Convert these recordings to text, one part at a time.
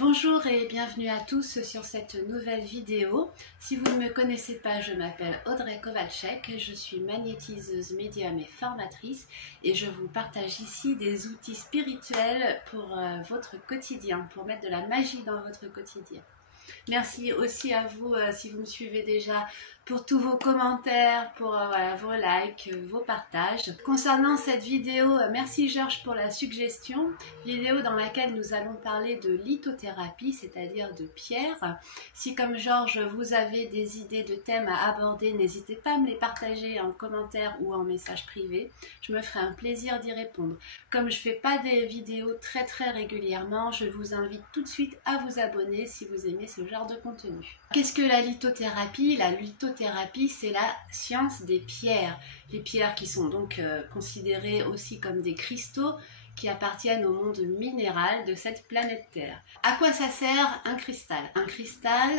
Bonjour et bienvenue à tous sur cette nouvelle vidéo. Si vous ne me connaissez pas, je m'appelle Audrey Kowalczyk, je suis magnétiseuse, médium et formatrice et je vous partage ici des outils spirituels pour votre quotidien, pour mettre de la magie dans votre quotidien. Merci aussi à vous si vous me suivez déjà pour tous vos commentaires, pour vos likes, vos partages. Concernant cette vidéo, merci Georges pour la suggestion, vidéo dans laquelle nous allons parler de lithothérapie, c'est-à-dire de pierre. Si comme Georges vous avez des idées de thèmes à aborder, n'hésitez pas à me les partager en commentaire ou en message privé, je me ferai un plaisir d'y répondre. Comme je ne fais pas des vidéos très régulièrement, je vous invite tout de suite à vous abonner si vous aimez ce genre de contenu. Qu'est-ce que la lithothérapie? La lithothérapie, c'est la science des pierres. Les pierres qui sont donc considérées aussi comme des cristaux qui appartiennent au monde minéral de cette planète Terre. À quoi ça sert un cristal? Un cristal,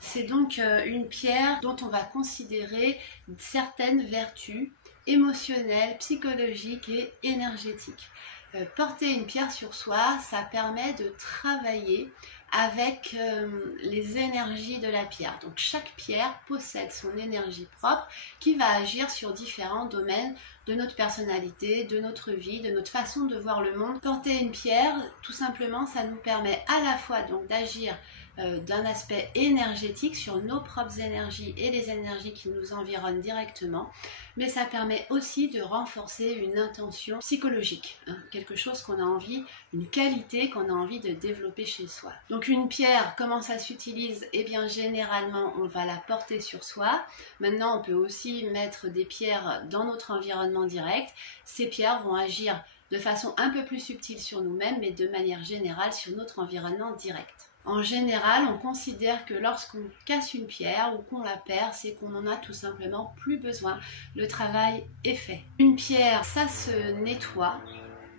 c'est donc une pierre dont on va considérer certaines vertus émotionnelles, psychologiques et énergétiques. Porter une pierre sur soi, ça permet de travailler avec les énergies de la pierre. Donc chaque pierre possède son énergie propre qui va agir sur différents domaines de notre personnalité, de notre vie, de notre façon de voir le monde. Porter une pierre, tout simplement, ça nous permet à la fois donc d'agir d'un aspect énergétique sur nos propres énergies et les énergies qui nous environnent directement, mais ça permet aussi de renforcer une intention psychologique, quelque chose qu'on a envie, une qualité qu'on a envie de développer chez soi. Donc une pierre, comment ça s'utilise? Eh bien généralement on va la porter sur soi. Maintenant on peut aussi mettre des pierres dans notre environnement direct. Ces pierres vont agir de façon un peu plus subtile sur nous-mêmes, mais de manière générale sur notre environnement direct. En général, on considère que lorsqu'on casse une pierre ou qu'on la perd, c'est qu'on n'en a tout simplement plus besoin. Le travail est fait. Une pierre, ça se nettoie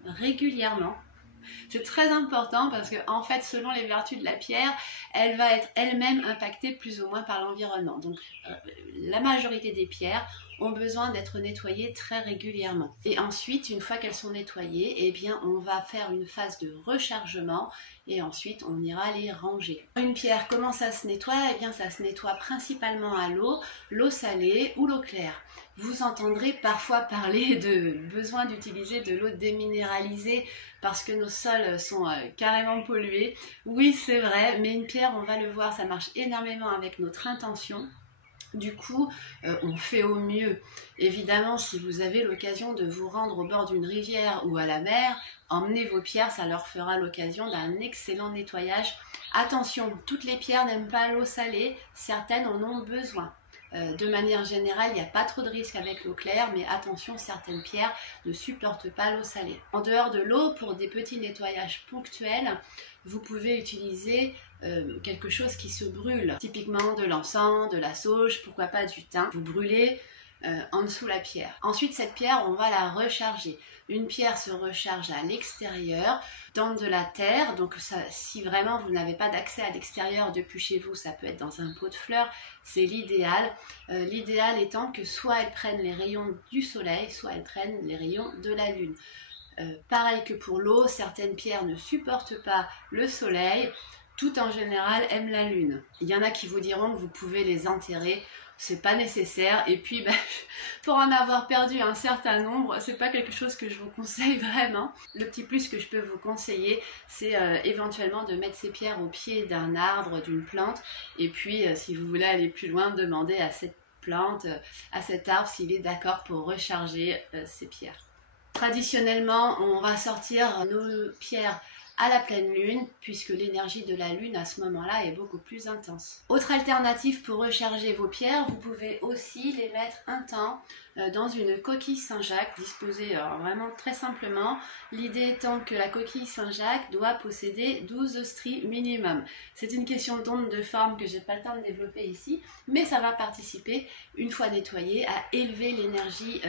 régulièrement. C'est très important parce que en fait, selon les vertus de la pierre, elle va être elle-même impactée plus ou moins par l'environnement. Donc la majorité des pierres ont besoin d'être nettoyées très régulièrement. Et ensuite, une fois qu'elles sont nettoyées, eh bien, on va faire une phase de rechargement et ensuite on ira les ranger. Une pierre, comment ça se nettoie? Eh bien, ça se nettoie principalement à l'eau salée ou l'eau claire. Vous entendrez parfois parler de besoin d'utiliser de l'eau déminéralisée parce que nos sols sont carrément pollués. Oui, c'est vrai, mais une pierre, on va le voir, ça marche énormément avec notre intention. Du coup, on fait au mieux. Évidemment, si vous avez l'occasion de vous rendre au bord d'une rivière ou à la mer, emmenez vos pierres, ça leur fera l'occasion d'un excellent nettoyage. Attention, toutes les pierres n'aiment pas l'eau salée, certaines en ont besoin. De manière générale, il n'y a pas trop de risques avec l'eau claire, mais attention, certaines pierres ne supportent pas l'eau salée. En dehors de l'eau, pour des petits nettoyages ponctuels, vous pouvez utiliser quelque chose qui se brûle. Typiquement de l'encens, de la sauge, pourquoi pas du thym. Vous brûlez en dessous la pierre. Ensuite, cette pierre, on va la recharger. Une pierre se recharge à l'extérieur, dans de la terre. Donc ça, si vraiment vous n'avez pas d'accès à l'extérieur depuis chez vous, ça peut être dans un pot de fleurs, c'est l'idéal. L'idéal étant que soit elles prennent les rayons du soleil, soit elles prennent les rayons de la lune. Pareil que pour l'eau, certaines pierres ne supportent pas le soleil, toutes en général aiment la lune. Il y en a qui vous diront que vous pouvez les enterrer, c'est pas nécessaire, et puis pour en avoir perdu un certain nombre, c'est pas quelque chose que je vous conseille vraiment. Le petit plus que je peux vous conseiller, c'est éventuellement de mettre ces pierres au pied d'un arbre, d'une plante, et puis si vous voulez aller plus loin, demandez à cette plante, à cet arbre s'il est d'accord pour recharger ces pierres. Traditionnellement, on va sortir nos pierres à la pleine lune, puisque l'énergie de la lune à ce moment-là est beaucoup plus intense. Autre alternative pour recharger vos pierres, vous pouvez aussi les mettre un temps dans une coquille Saint-Jacques, disposée vraiment très simplement. L'idée étant que la coquille Saint-Jacques doit posséder 12 stries minimum. C'est une question d'onde de forme que j'ai pas le temps de développer ici, mais ça va participer, une fois nettoyée, à élever l'énergie,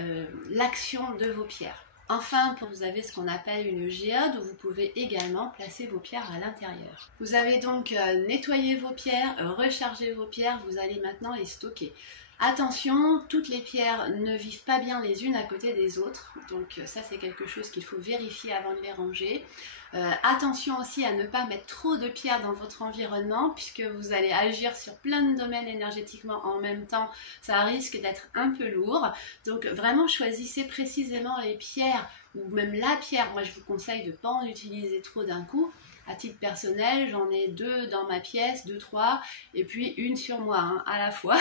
l'action de vos pierres. Enfin, vous avez ce qu'on appelle une géode où vous pouvez également placer vos pierres à l'intérieur. Vous avez donc nettoyé vos pierres, rechargé vos pierres, vous allez maintenant les stocker. Attention, toutes les pierres ne vivent pas bien les unes à côté des autres, donc ça c'est quelque chose qu'il faut vérifier avant de les ranger. Attention aussi à ne pas mettre trop de pierres dans votre environnement, puisque vous allez agir sur plein de domaines énergétiquement en même temps, ça risque d'être un peu lourd. Donc vraiment choisissez précisément les pierres, ou même la pierre. Moi je vous conseille de ne pas en utiliser trop d'un coup. À titre personnel, j'en ai 2 dans ma pièce, 2, 3, et puis une sur moi à la fois.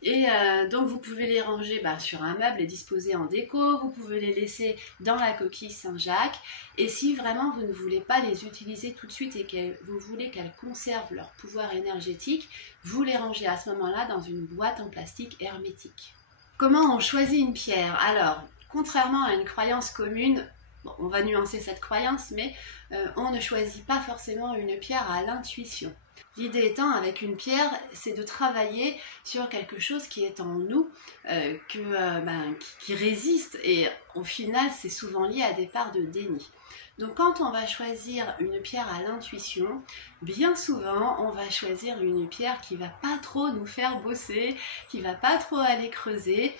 Et donc vous pouvez les ranger sur un meuble et disposer en déco, vous pouvez les laisser dans la coquille Saint-Jacques, et si vraiment vous ne voulez pas les utiliser tout de suite et que vous voulez qu'elles conservent leur pouvoir énergétique, vous les rangez à ce moment-là dans une boîte en plastique hermétique. Comment on choisit une pierre? Alors, contrairement à une croyance commune, bon, on va nuancer cette croyance, mais on ne choisit pas forcément une pierre à l'intuition. L'idée étant, avec une pierre, c'est de travailler sur quelque chose qui est en nous, qui résiste, et au final, c'est souvent lié à des parts de déni. Donc quand on va choisir une pierre à l'intuition, bien souvent, on va choisir une pierre qui va pas trop nous faire bosser, qui va pas trop aller creuser,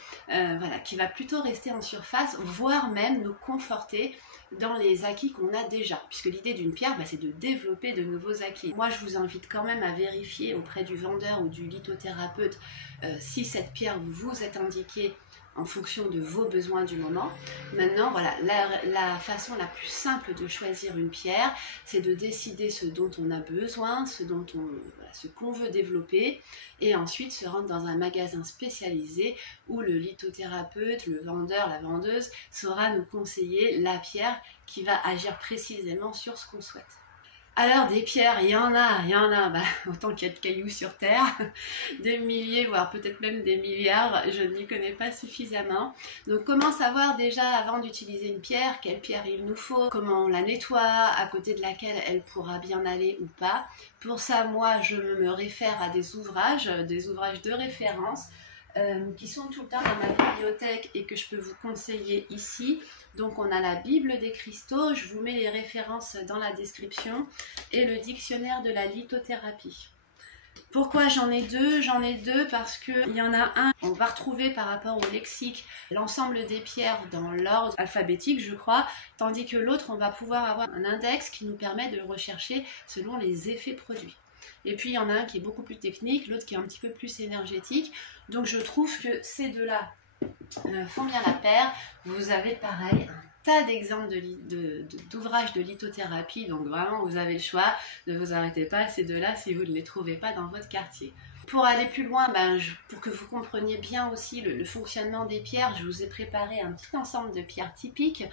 qui va plutôt rester en surface, voire même nous conforter dans les acquis qu'on a déjà, puisque l'idée d'une pierre, c'est de développer de nouveaux acquis. Moi, je vous invite quand même à vérifier auprès du vendeur ou du lithothérapeute si cette pierre vous est indiquée en fonction de vos besoins du moment. Maintenant, voilà, la façon la plus simple de choisir une pierre, c'est de décider ce dont on a besoin, ce qu'on veut développer, et ensuite se rendre dans un magasin spécialisé où le lithothérapeute, le vendeur, la vendeuse saura nous conseiller la pierre qui va agir précisément sur ce qu'on souhaite. Alors des pierres, il y en a, autant qu'il y a de cailloux sur Terre, des milliers, voire peut-être même des milliards, je n'y connais pas suffisamment. Donc comment savoir déjà avant d'utiliser une pierre, quelle pierre il nous faut, comment on la nettoie, à côté de laquelle elle pourra bien aller ou pas. Pour ça, moi, je me réfère à des ouvrages de référence, qui sont tout le temps dans ma bibliothèque et que je peux vous conseiller ici. Donc on a la Bible des cristaux, je vous mets les références dans la description, et le dictionnaire de la lithothérapie. Pourquoi j'en ai deux? J'en ai deux parce qu'il y en a un, on va retrouver par rapport au lexique l'ensemble des pierres dans l'ordre alphabétique, je crois, tandis que l'autre, on va pouvoir avoir un index qui nous permet de rechercher selon les effets produits. Et puis il y en a un qui est beaucoup plus technique, l'autre qui est un petit peu plus énergétique. Donc je trouve que ces deux-là font bien la paire. Vous avez pareil un tas d'exemples d'ouvrages de lithothérapie, donc vraiment vous avez le choix, ne vous arrêtez pas à ces deux-là si vous ne les trouvez pas dans votre quartier. Pour aller plus loin, pour que vous compreniez bien aussi le fonctionnement des pierres, je vous ai préparé un petit ensemble de pierres typiques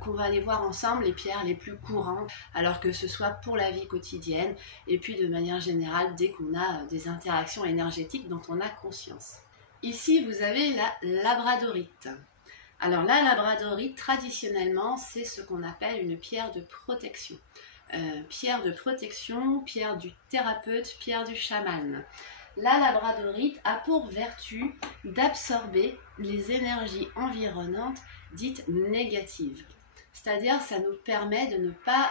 qu'on va aller voir ensemble, les pierres les plus courantes, alors que ce soit pour la vie quotidienne et puis de manière générale dès qu'on a des interactions énergétiques dont on a conscience. Ici, vous avez la labradorite. Alors la labradorite, traditionnellement, c'est ce qu'on appelle une pierre de protection. Pierre de protection, pierre du thérapeute, pierre du chaman. La labradorite a pour vertu d'absorber les énergies environnantes dites négatives. C'est-à-dire ça nous permet de ne pas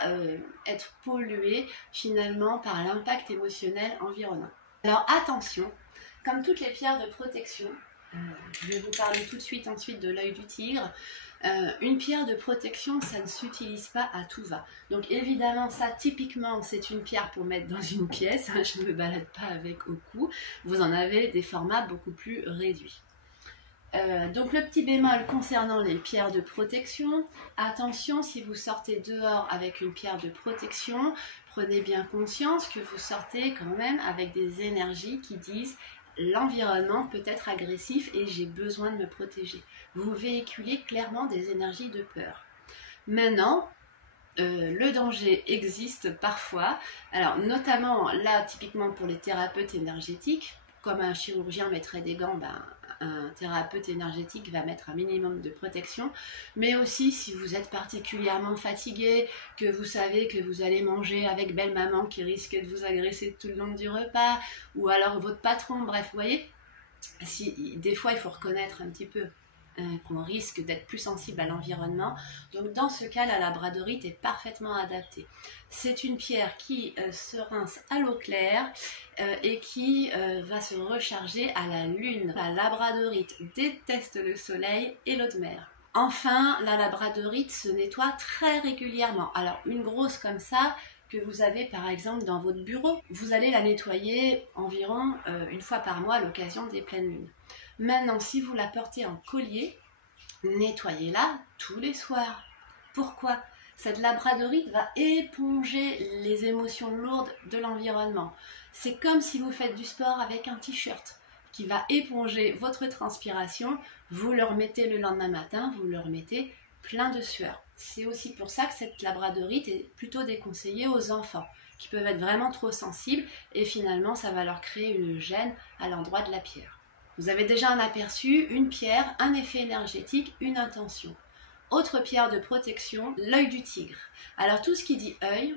être pollué finalement par l'impact émotionnel environnant. Alors attention, comme toutes les pierres de protection, je vais vous parler tout de suite ensuite de l'œil du tigre. Une pierre de protection, ça ne s'utilise pas à tout va. Donc évidemment, ça typiquement, c'est une pierre pour mettre dans une pièce. Je ne me balade pas avec au cou. Vous en avez des formats beaucoup plus réduits. Donc le petit bémol concernant les pierres de protection, attention, si vous sortez dehors avec une pierre de protection, prenez bien conscience que vous sortez quand même avec des énergies qui disent l'environnement peut être agressif et j'ai besoin de me protéger. Vous véhiculez clairement des énergies de peur. Maintenant, le danger existe parfois, alors notamment là typiquement pour les thérapeutes énergétiques, comme un chirurgien mettrait des gants, un thérapeute énergétique va mettre un minimum de protection, mais aussi si vous êtes particulièrement fatigué, que vous savez que vous allez manger avec belle maman qui risque de vous agresser tout le long du repas, ou alors votre patron, bref, vous voyez, des fois il faut reconnaître un petit peu qu'on risque d'être plus sensible à l'environnement. Donc dans ce cas, la labradorite est parfaitement adaptée. C'est une pierre qui se rince à l'eau claire et qui va se recharger à la lune. La labradorite déteste le soleil et l'eau de mer. Enfin, la labradorite se nettoie très régulièrement. Alors une grosse comme ça, que vous avez par exemple dans votre bureau, vous allez la nettoyer environ une fois par mois à l'occasion des pleines lunes. Maintenant, si vous la portez en collier, nettoyez-la tous les soirs. Pourquoi ? Cette labradorite va éponger les émotions lourdes de l'environnement. C'est comme si vous faites du sport avec un t-shirt qui va éponger votre transpiration. Vous le remettez le lendemain matin, vous le remettez plein de sueur. C'est aussi pour ça que cette labradorite est plutôt déconseillée aux enfants qui peuvent être vraiment trop sensibles et finalement ça va leur créer une gêne à l'endroit de la pierre. Vous avez déjà un aperçu, une pierre, un effet énergétique, une intention. Autre pierre de protection, l'œil du tigre. Alors tout ce qui dit œil,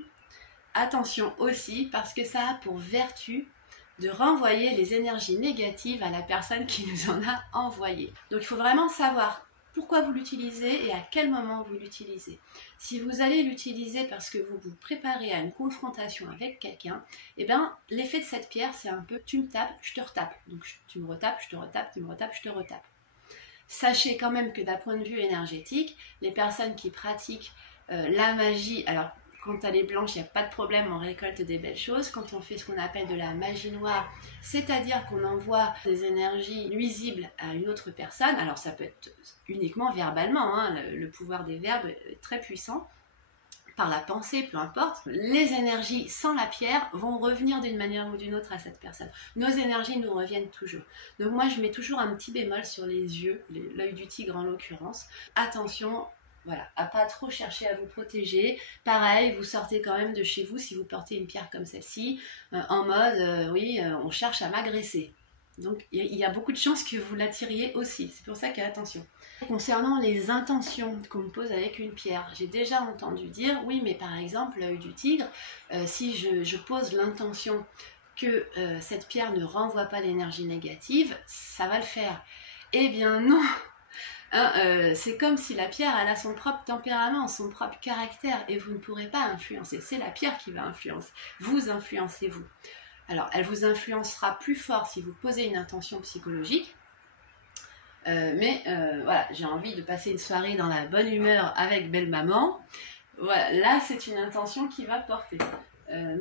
attention aussi parce que ça a pour vertu de renvoyer les énergies négatives à la personne qui nous en a envoyé. Donc il faut vraiment savoir pourquoi vous l'utilisez et à quel moment vous l'utilisez. Si vous allez l'utiliser parce que vous vous préparez à une confrontation avec quelqu'un, eh bien l'effet de cette pierre c'est un peu tu me tapes, je te retape. Donc tu me retapes, je te retape, tu me retapes, je te retape. Sachez quand même que d'un point de vue énergétique, les personnes qui pratiquent la magie, alors quand elle est blanche, il n'y a pas de problème, on récolte des belles choses. Quand on fait ce qu'on appelle de la magie noire, c'est-à-dire qu'on envoie des énergies nuisibles à une autre personne, alors ça peut être uniquement verbalement, hein, le pouvoir des verbes est très puissant, par la pensée, peu importe, les énergies sans la pierre vont revenir d'une manière ou d'une autre à cette personne. Nos énergies nous reviennent toujours. Donc moi, je mets toujours un petit bémol sur les yeux, l'œil du tigre en l'occurrence. Attention, voilà, à pas trop chercher à vous protéger. Pareil, vous sortez quand même de chez vous si vous portez une pierre comme celle-ci, en mode, oui, on cherche à m'agresser. Donc il y a beaucoup de chances que vous l'attiriez aussi. C'est pour ça qu'attention. Concernant les intentions qu'on pose avec une pierre, j'ai déjà entendu dire, oui, mais par exemple, l'œil du tigre, si je pose l'intention que cette pierre ne renvoie pas l'énergie négative, ça va le faire. Eh bien non. Hein, c'est comme si la pierre elle a son propre tempérament, son propre caractère et vous ne pourrez pas influencer. C'est la pierre qui va influencer. Vous influencez vous. Alors elle vous influencera plus fort si vous posez une intention psychologique. Mais voilà, j'ai envie de passer une soirée dans la bonne humeur avec belle maman. Voilà, là c'est une intention qui va porter.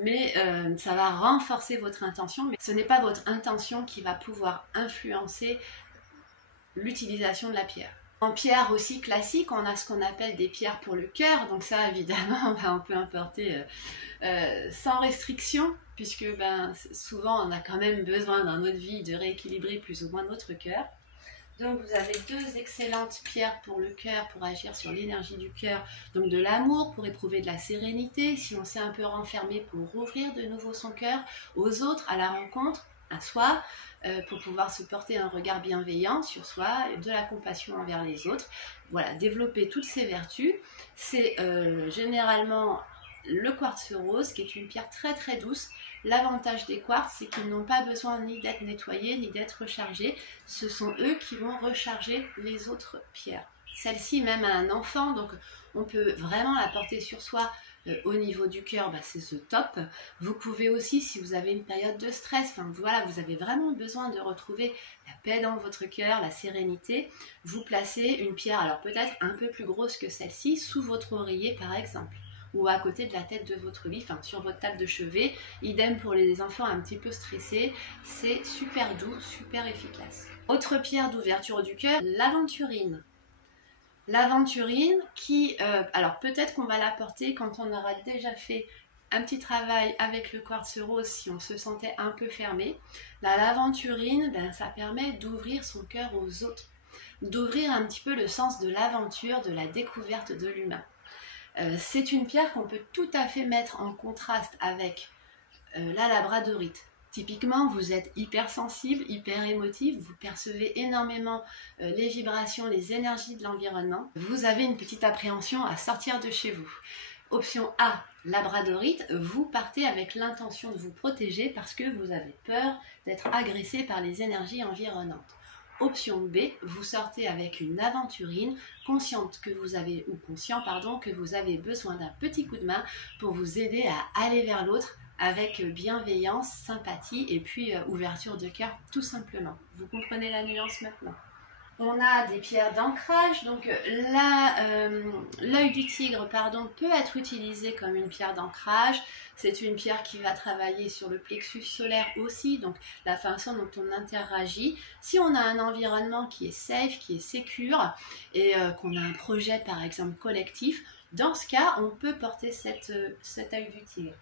Mais ça va renforcer votre intention, mais ce n'est pas votre intention qui va pouvoir influencer l'utilisation de la pierre. En pierre aussi classique, on a ce qu'on appelle des pierres pour le cœur, donc ça évidemment on peut importer sans restriction, puisque souvent on a quand même besoin dans notre vie de rééquilibrer plus ou moins notre cœur. Donc vous avez deux excellentes pierres pour le cœur, pour agir sur l'énergie du cœur, donc de l'amour, pour éprouver de la sérénité, si on s'est un peu renfermé, pour rouvrir de nouveau son cœur aux autres, à la rencontre, à soi, pour pouvoir se porter un regard bienveillant sur soi, de la compassion envers les autres. Voilà, développer toutes ces vertus, c'est généralement le quartz rose, qui est une pierre très très douce. L'avantage des quartz, c'est qu'ils n'ont pas besoin ni d'être nettoyés, ni d'être rechargés. Ce sont eux qui vont recharger les autres pierres. Celle-ci, même à un enfant, donc on peut vraiment la porter sur soi. Au niveau du cœur, c'est ce top. Vous pouvez aussi, si vous avez une période de stress, voilà, vous avez vraiment besoin de retrouver la paix dans votre cœur, la sérénité, vous placez une pierre, alors peut-être un peu plus grosse que celle-ci, sous votre oreiller par exemple, ou à côté de la tête de votre lit, sur votre table de chevet. Idem pour les enfants un petit peu stressés, c'est super doux, super efficace. Autre pierre d'ouverture du cœur, l'aventurine. L'aventurine qui, alors peut-être qu'on va l'apporter quand on aura déjà fait un petit travail avec le quartz rose si on se sentait un peu fermé. L'aventurine, ça permet d'ouvrir son cœur aux autres, d'ouvrir un petit peu le sens de l'aventure, de la découverte de l'humain. C'est une pierre qu'on peut tout à fait mettre en contraste avec la labradorite. Typiquement, vous êtes hypersensible, hyper émotif, vous percevez énormément les vibrations, les énergies de l'environnement. Vous avez une petite appréhension à sortir de chez vous. Option A, labradorite, vous partez avec l'intention de vous protéger parce que vous avez peur d'être agressé par les énergies environnantes. Option B, vous sortez avec une aventurine, consciente que vous avez, ou conscient pardon, que vous avez besoin d'un petit coup de main pour vous aider à aller vers l'autre avec bienveillance, sympathie et puis ouverture de cœur tout simplement. Vous comprenez la nuance maintenant? On a des pierres d'ancrage, donc l'œil du tigre peut être utilisé comme une pierre d'ancrage. C'est une pierre qui va travailler sur le plexus solaire aussi, donc la façon dont on interagit. Si on a un environnement qui est safe, qui est sécure, et qu'on a un projet par exemple collectif, dans ce cas, on peut porter cet œil du tigre.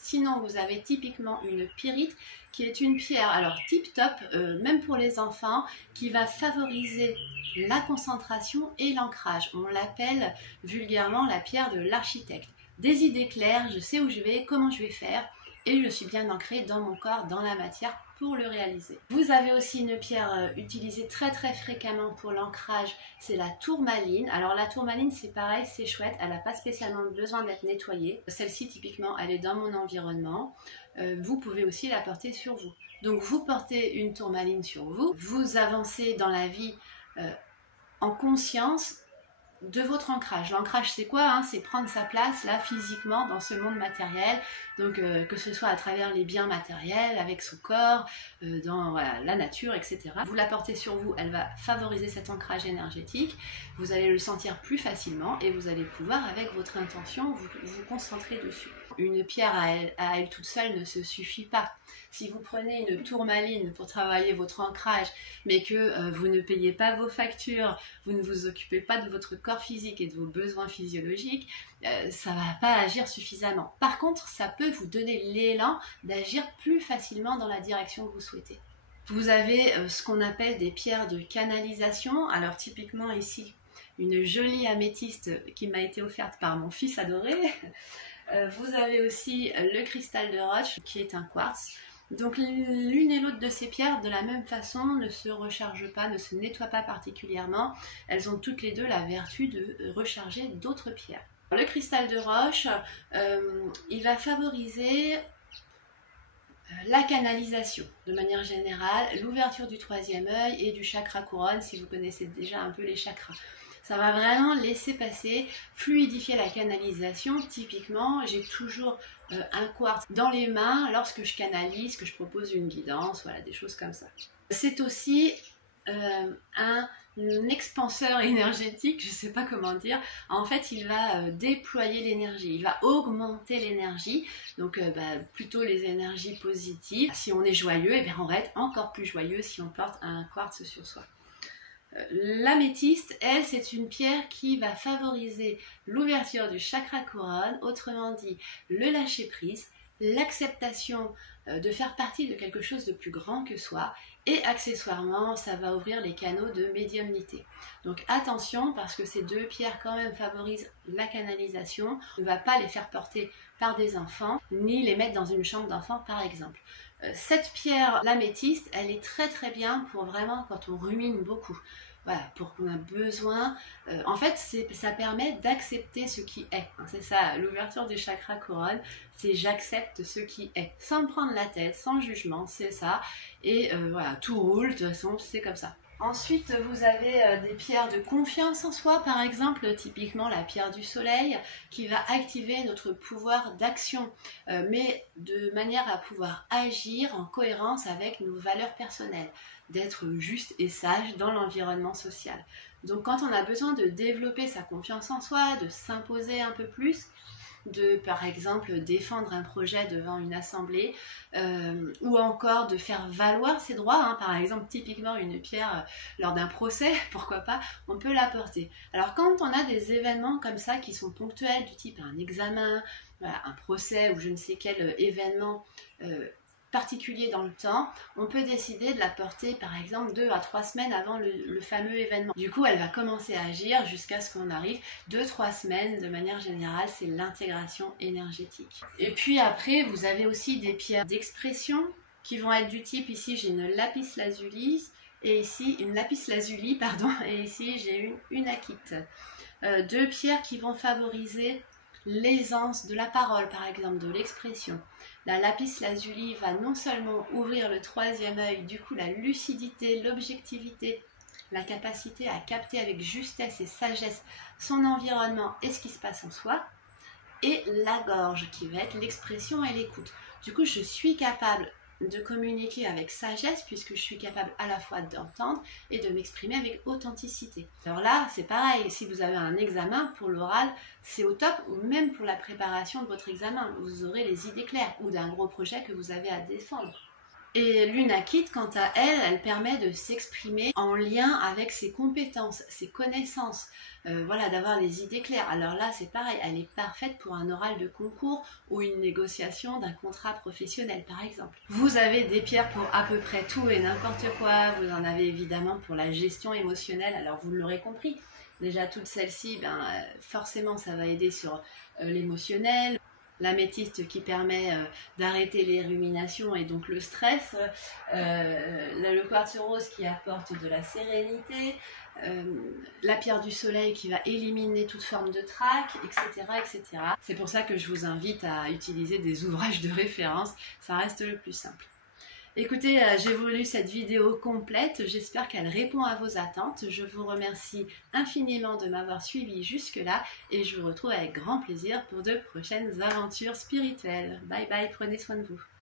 Sinon, vous avez typiquement une pyrite qui est une pierre, alors tip top, même pour les enfants, qui va favoriser la concentration et l'ancrage. On l'appelle vulgairement la pierre de l'architecte. Des idées claires, je sais où je vais, comment je vais faire, et je suis bien ancrée dans mon corps, dans la matière pour le réaliser. Vous avez aussi une pierre utilisée très fréquemment pour l'ancrage, c'est la tourmaline. Alors la tourmaline c'est pareil, c'est chouette, elle n'a pas spécialement besoin d'être nettoyée. Celle-ci typiquement elle est dans mon environnement, vous pouvez aussi la porter sur vous. Donc vous portez une tourmaline sur vous, vous avancez dans la vie en conscience de votre ancrage. L'ancrage c'est quoi c'est prendre sa place là physiquement dans ce monde matériel, donc que ce soit à travers les biens matériels, avec son corps, dans la nature, etc. Vous la portez sur vous, elle va favoriser cet ancrage énergétique, vous allez le sentir plus facilement et vous allez pouvoir avec votre intention vous concentrer dessus. Une pierre à elle toute seule ne se suffit pas. Si vous prenez une tourmaline pour travailler votre ancrage, mais que vous ne payez pas vos factures, vous ne vous occupez pas de votre corps physique et de vos besoins physiologiques, ça ne va pas agir suffisamment. Par contre, ça peut vous donner l'élan d'agir plus facilement dans la direction que vous souhaitez. Vous avez ce qu'on appelle des pierres de canalisation. Alors typiquement ici, une jolie améthyste qui m'a été offerte par mon fils adoré. Vous avez aussi le cristal de roche qui est un quartz. Donc l'une et l'autre de ces pierres de la même façon ne se rechargent pas, ne se nettoient pas particulièrement. Elles ont toutes les deux la vertu de recharger d'autres pierres. Le cristal de roche, il va favoriser la canalisation de manière générale, l'ouverture du troisième œil et du chakra couronne si vous connaissez déjà un peu les chakras. Ça va vraiment laisser passer, fluidifier la canalisation. Typiquement, j'ai toujours un quartz dans les mains lorsque je canalise, que je propose une guidance, voilà, des choses comme ça. C'est aussi un expanseur énergétique, je ne sais pas comment dire. En fait, il va déployer l'énergie, il va augmenter l'énergie, donc plutôt les énergies positives. Si on est joyeux, eh bien, on va être encore plus joyeux si on porte un quartz sur soi. L'améthyste, elle, c'est une pierre qui va favoriser l'ouverture du chakra couronne, autrement dit le lâcher prise, l'acceptation de faire partie de quelque chose de plus grand que soi, et accessoirement ça va ouvrir les canaux de médiumnité. Donc attention, parce que ces deux pierres quand même favorisent la canalisation, on ne va pas les faire porter par des enfants ni les mettre dans une chambre d'enfant par exemple. Cette pierre, l'améthyste, elle est très bien pour vraiment quand on rumine beaucoup. Voilà, pour qu'on a besoin. En fait, ça permet d'accepter ce qui est. C'est ça, l'ouverture du chakra couronne, c'est j'accepte ce qui est. Sans me prendre la tête, sans jugement, c'est ça. Et voilà, tout roule, de toute façon, c'est comme ça. Ensuite, vous avez des pierres de confiance en soi, par exemple, typiquement la pierre du soleil, qui va activer notre pouvoir d'action, mais de manière à pouvoir agir en cohérence avec nos valeurs personnelles, d'être juste et sage dans l'environnement social. Donc quand on a besoin de développer sa confiance en soi, de s'imposer un peu plus, de par exemple défendre un projet devant une assemblée ou encore de faire valoir ses droits, par exemple typiquement une pierre lors d'un procès, pourquoi pas, on peut la porter. Alors quand on a des événements comme ça qui sont ponctuels du type un examen, voilà, un procès ou je ne sais quel événement particulier dans le temps, on peut décider de la porter par exemple 2 à 3 semaines avant le fameux événement. Du coup, elle va commencer à agir jusqu'à ce qu'on arrive 2-3 semaines de manière générale, c'est l'intégration énergétique. Et puis après, vous avez aussi des pierres d'expression qui vont être du type, ici j'ai une lapis lazuli et ici une lapis lazuli, pardon, et ici j'ai une akite. Deux pierres qui vont favoriser l'aisance de la parole, par exemple, de l'expression. La lapis lazuli va non seulement ouvrir le troisième œil, du coup la lucidité, l'objectivité, la capacité à capter avec justesse et sagesse son environnement et ce qui se passe en soi, et la gorge qui va être l'expression et l'écoute. Du coup, je suis capable de communiquer avec sagesse puisque je suis capable à la fois d'entendre et de m'exprimer avec authenticité. Alors là, c'est pareil, si vous avez un examen pour l'oral, c'est au top, ou même pour la préparation de votre examen, vous aurez les idées claires ou d'un gros projet que vous avez à défendre. Et l'Unakit, quant à elle, elle permet de s'exprimer en lien avec ses compétences, ses connaissances, voilà, d'avoir les idées claires. Alors là, c'est pareil, elle est parfaite pour un oral de concours ou une négociation d'un contrat professionnel, par exemple. Vous avez des pierres pour à peu près tout et n'importe quoi. Vous en avez évidemment pour la gestion émotionnelle, alors vous l'aurez compris. Déjà, toutes celles-ci, forcément, ça va aider sur l'émotionnel. L'améthyste qui permet d'arrêter les ruminations et donc le stress, le quartz rose qui apporte de la sérénité, la pierre du soleil qui va éliminer toute forme de trac, etc., etc. C'est pour ça que je vous invite à utiliser des ouvrages de référence, ça reste le plus simple. Écoutez, j'ai voulu cette vidéo complète, j'espère qu'elle répond à vos attentes. Je vous remercie infiniment de m'avoir suivi jusque-là et je vous retrouve avec grand plaisir pour de prochaines aventures spirituelles. Bye bye, prenez soin de vous.